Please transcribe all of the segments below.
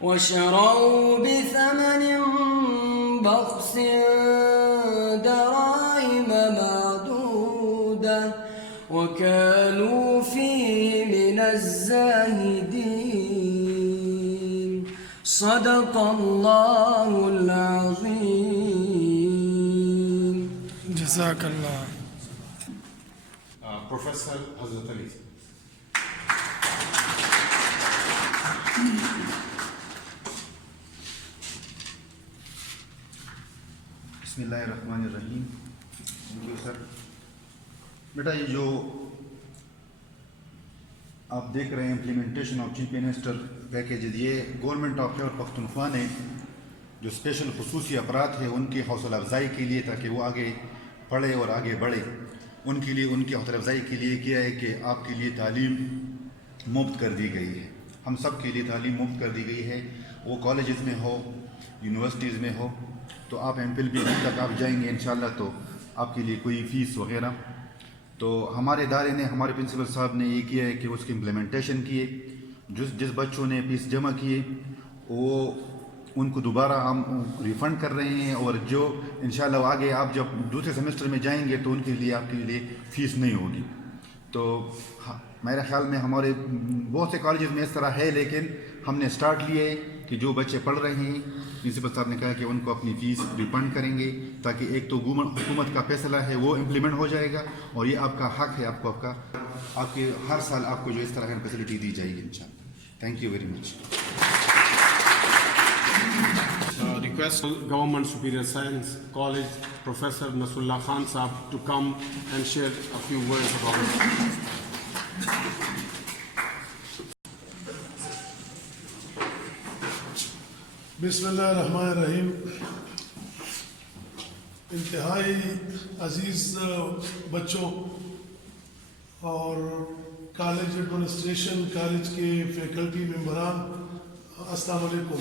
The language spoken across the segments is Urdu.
وشروا بثمن بخس دراهم معدودة وكانوا فيه من الزاهدين. صدق الله العظيم. جزاک اللہ. پروفیسر حضرت علی. بسم اللہ الرحمن الرحیم. Thank you sir. بیٹا یہ جو آپ دیکھ رہے ہیں implementation of chief minister packages, یہ گورنمنٹ آف خیبر پختونخوا نے جو اسپیشل خصوصی افراد ہیں ان کی حوصلہ افزائی کے لیے تاکہ وہ آگے پڑھے اور آگے بڑھے، ان کے لیے ان کی حوصلہ افزائی کے لیے کیا ہے کہ آپ کے لیے تعلیم مفت کر دی گئی ہے. ہم سب کے لیے تعلیم مفت کر دی گئی ہے، وہ کالجز میں ہو یونیورسٹیز میں ہو. تو آپ ایم فل بھی تک آپ جائیں گے انشاءاللہ تو آپ کے لیے کوئی فیس وغیرہ. تو ہمارے ادارے نے، ہمارے پرنسپل صاحب نے یہ کیا ہے کہ اس کی امپلیمنٹیشن کیے. جس بچوں نے فیس جمع کیے وہ ان کو دوبارہ ہم ریفنڈ کر رہے ہیں، اور جو انشاءاللہ آگے آپ جب دوسرے سیمسٹر میں جائیں گے تو ان کے لیے آپ کے لیے فیس نہیں ہوگی. تو میرے خیال میں ہمارے بہت سے کالجز میں اس طرح ہے، لیکن ہم نے سٹارٹ لیا ہے کہ جو بچے پڑھ رہے ہیں پرنسپل صاحب نے کہا کہ ان کو اپنی فیس ریفنڈ کریں گے، تاکہ ایک تو حکومت کا فیصلہ ہے وہ امپلیمنٹ ہو جائے گا، اور یہ آپ کا حق ہے، آپ کے ہر سال آپ کو جو اس طرح کی فیسلٹی دی جائے گی انشاءاللہ. Thank you very much. Request Government Superior Science College Professor Nasrullah Khan Sahab to come and share a few words about it. بسم اللہ الرحمن الرحیم. انتہائی عزیز بچوں اور کالج ایڈمنسٹریشن، کالج کے فیکلٹی ممبران، السلام علیکم.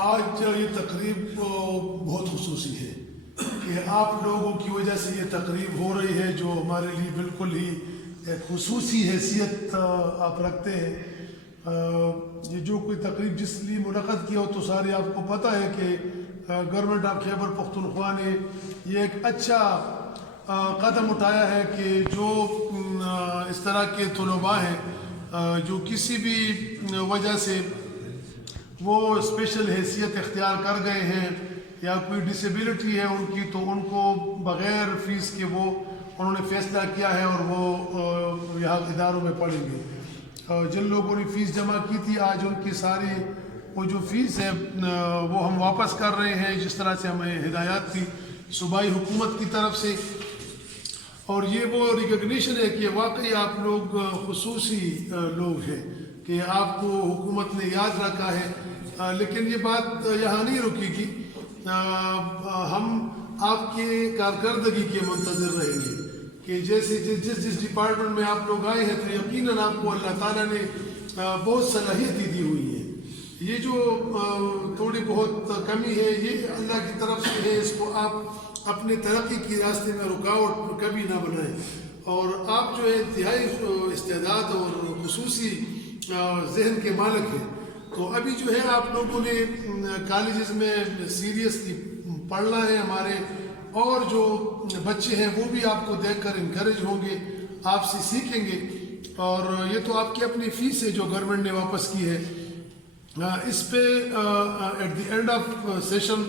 آج یہ تقریب بہت خصوصی ہے کہ آپ لوگوں کی وجہ سے یہ تقریب ہو رہی ہے، جو ہمارے لیے بالکل ہی ایک خصوصی حیثیت آپ رکھتے ہیں. یہ جو کوئی تقریب جس لیے منعقد کیا ہو تو سارے آپ کو پتہ ہے کہ گورنمنٹ آف خیبر پختونخوا نے یہ ایک اچھا قدم اٹھایا ہے کہ جو اس طرح کے طلباء ہیں جو کسی بھی وجہ سے وہ اسپیشل حیثیت اختیار کر گئے ہیں یا کوئی ڈسیبلٹی ہے ان کی، تو ان کو بغیر فیس کے وہ انہوں نے فیصلہ کیا ہے اور وہ یہاں اداروں میں پڑھیں گے. جن لوگوں نے فیس جمع کی تھی آج ان کی ساری وہ جو فیس ہے وہ ہم واپس کر رہے ہیں، جس طرح سے ہمیں ہدایات تھی صوبائی حکومت کی طرف سے. اور یہ وہ ریکگنیشن ہے کہ واقعی آپ لوگ خصوصی لوگ ہیں کہ آپ کو حکومت نے یاد رکھا ہے. لیکن یہ بات یہاں نہیں رکے گی، ہم آپ کے کارکردگی کے منتظر رہیں گے کہ جیسے جس ڈپارٹمنٹ میں آپ لوگ آئے ہیں تو یقیناً آپ کو اللہ تعالیٰ نے بہت صلاحیتیں دی ہوئی ہیں. یہ جو تھوڑی بہت کمی ہے یہ اللہ کی طرف سے ہے، اس کو آپ اپنے ترقی کی راستے میں رکاوٹ کبھی نہ بنائیں. اور آپ جو ہے انتہائی استعداد اور خصوصی ذہن کے مالک ہیں. تو ابھی جو ہے آپ لوگوں نے کالجز میں سیریسلی پڑھنا ہے ہمارے، اور جو بچے ہیں وہ بھی آپ کو دیکھ کر انکریج ہوں گے، آپ سے سیکھیں گے. اور یہ تو آپ کی اپنی فیس ہے جو گورنمنٹ نے واپس کی ہے. اس پہ at the end of session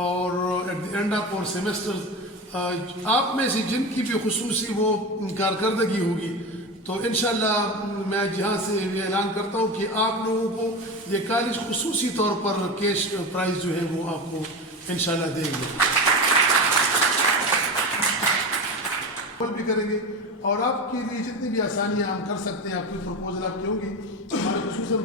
اور at the end of our semester آپ میں سے جن کی بھی خصوصی وہ کارکردگی ہوگی تو انشاءاللہ میں جہاں سے یہ اعلان کرتا ہوں کہ آپ لوگوں کو یہ کالج خصوصی طور پر کیش پرائز جو ہے وہ آپ کو انشاءاللہ دیں گے بھی کریں گے. اور آپ کے لیے جتنی بھی آسانیاں ہم کر سکتے ہیں، آپ کوئی پروپوزل آپ کی ہوں گی. ہمارے خصوصاً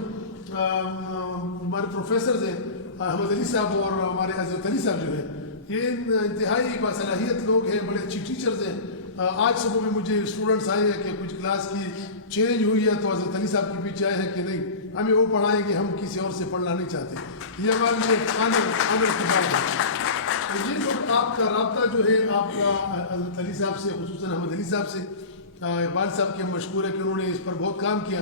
ہمارے پروفیسرز ہیں احمد علی صاحب اور ہمارے حضرت علی صاحب جو ہیں، یہ انتہائی باصلاحیت لوگ ہیں، بڑے اچھی ٹیچرز ہیں. آج صبح میں مجھے اسٹوڈنٹس آئے ہیں کہ کچھ کلاس کی چینج ہوئی ہے تو حضرت علی صاحب کے پیچھے آئے ہیں کہ نہیں ہمیں وہ پڑھائیں گے، ہم کسی اور سے پڑھنا نہیں چاہتے. یہ ہمارے لیے آنر کی بات ہے. یہ جو آپ کا رابطہ جو ہے آپ کا حضرت علی صاحب سے، خصوصاً احمد علی صاحب سے، اقبال صاحب کے مشکور ہے کہ انہوں نے اس پر بہت کام کیا.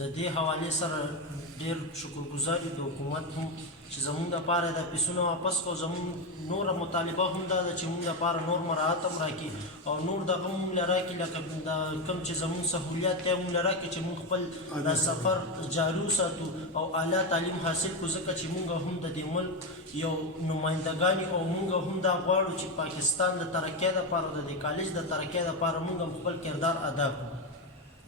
د دې حواله سره ډیر شکرګزار د حکومت هم چې زموږ لپاره د پیسونو واپس کو زموږ نور مطالبه هم دا چې موږ لپاره نور مراعات هم راکړي او نور دغه موږ لراکړي لکه دا کوم چې زموږ سہولیات ته موږ لراکړي چې موږ خپل د سفر جاري وساتو او اعلی تعلیم حاصل کو ځکه چې موږ هم د دې ملک یو نمائندګان او موږ هم دا غواړو چې پاکستان د ترقۍ لپاره د دې کالج د ترقۍ لپاره موږ خپل کردار ادا کړو.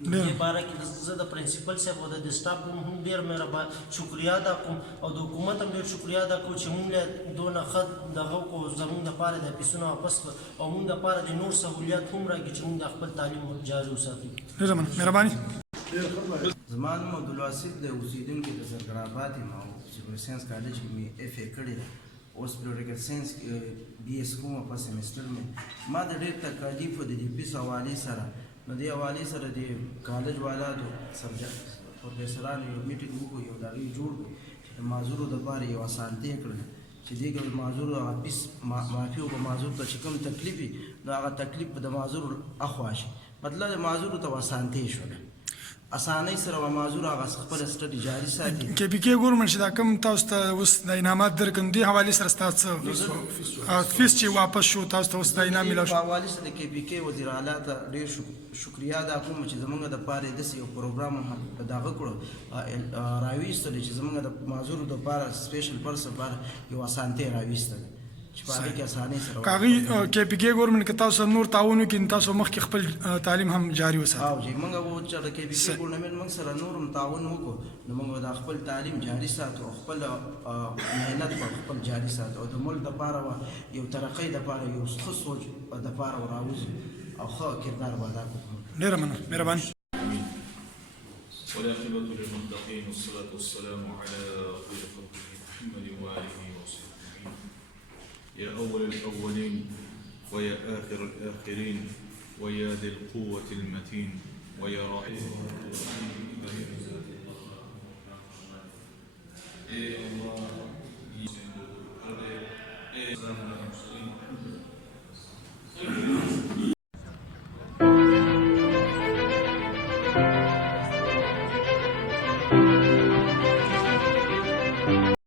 دې باره کې زه د پرنسپل صاحب او د سټاف هم ډېر مهربان شکریا ادا کوم او د حکومت هم ډېر شکریا ادا کوم چې موږ له دونه ښه دغه کو زموږ لپاره د پیسونو واپس او موږ لپاره د نور سہولیات هم راکړي چې موږ خپل تعلیم جاري وساتو. ډېره مهرباني. زما نوم عبدالواسط دی، اوسېدونکی د زرګرآباد یم او سپر ساینس کالج کې مې اف اے کړې ده. اوس پریکټیکل ساینس بي ایس کومه په سیمسټر مې ما د ډېر تکالیفو د دې فیس حوالې سره نو دې حوالې سره د کالج والاتو پروفیسرانو یو میټینګ وکړو، یو د هغې جوړ کړو چې د معذورو دپاره یو اسانتۍ کړله چې دې کې معذورو هغه فیس معافي او په معذور ته چې کوم تکلیف وي نو هغه تکلیف به د معذور اخوا شي، مطلب د معذورو ته اسانتۍ شوله. اسانۍ سره به معذور هغه خپل سټډي جاري ساتي. کې پی کې ګورنمنټ چې دا کوم تاسو ته اوس د انعامات درکړم دې حوالې سره ستاسو فیس چې واپس شو تاسو ته اوس د انعام ملا شو. په حوالې سره د کې پی کې وزیر اعلی ته ډېر شکریا ادا کوم چې زموږ دپاره یې داسې یو پروګرام دغه کړو راویستلو چې زموږ د معذورو دپاره سپیشل پرس لپاره یو اسانتۍ راویستله چې په هغې کې اسانۍ سره هغې کې پی کې ګورنمنټ که تاسو نور تعاون وکړي تاسو مخکې خپل تعلیم هم جاري وساتئ. او جی موږ و چې د کې پی کې ګورنمنټ موږ سره نور هم تعاون وکړو نو موږ د خپل تعلیم جاري ساتو او خپل محنت په خپل جاري ساتو او د ملک دپاره یو ترقۍ دپاره یو ښه سوچ دپاره وراوځو او ښه کردار به ادا کړو. ډېره مهرباني. والعاقبة للمتقين والصلاة والسلام على خير خلقه محمد وآله وصحبه يا أول الأولين ويا آخر الآخرين ويا ذي القوة المتين ويا راعي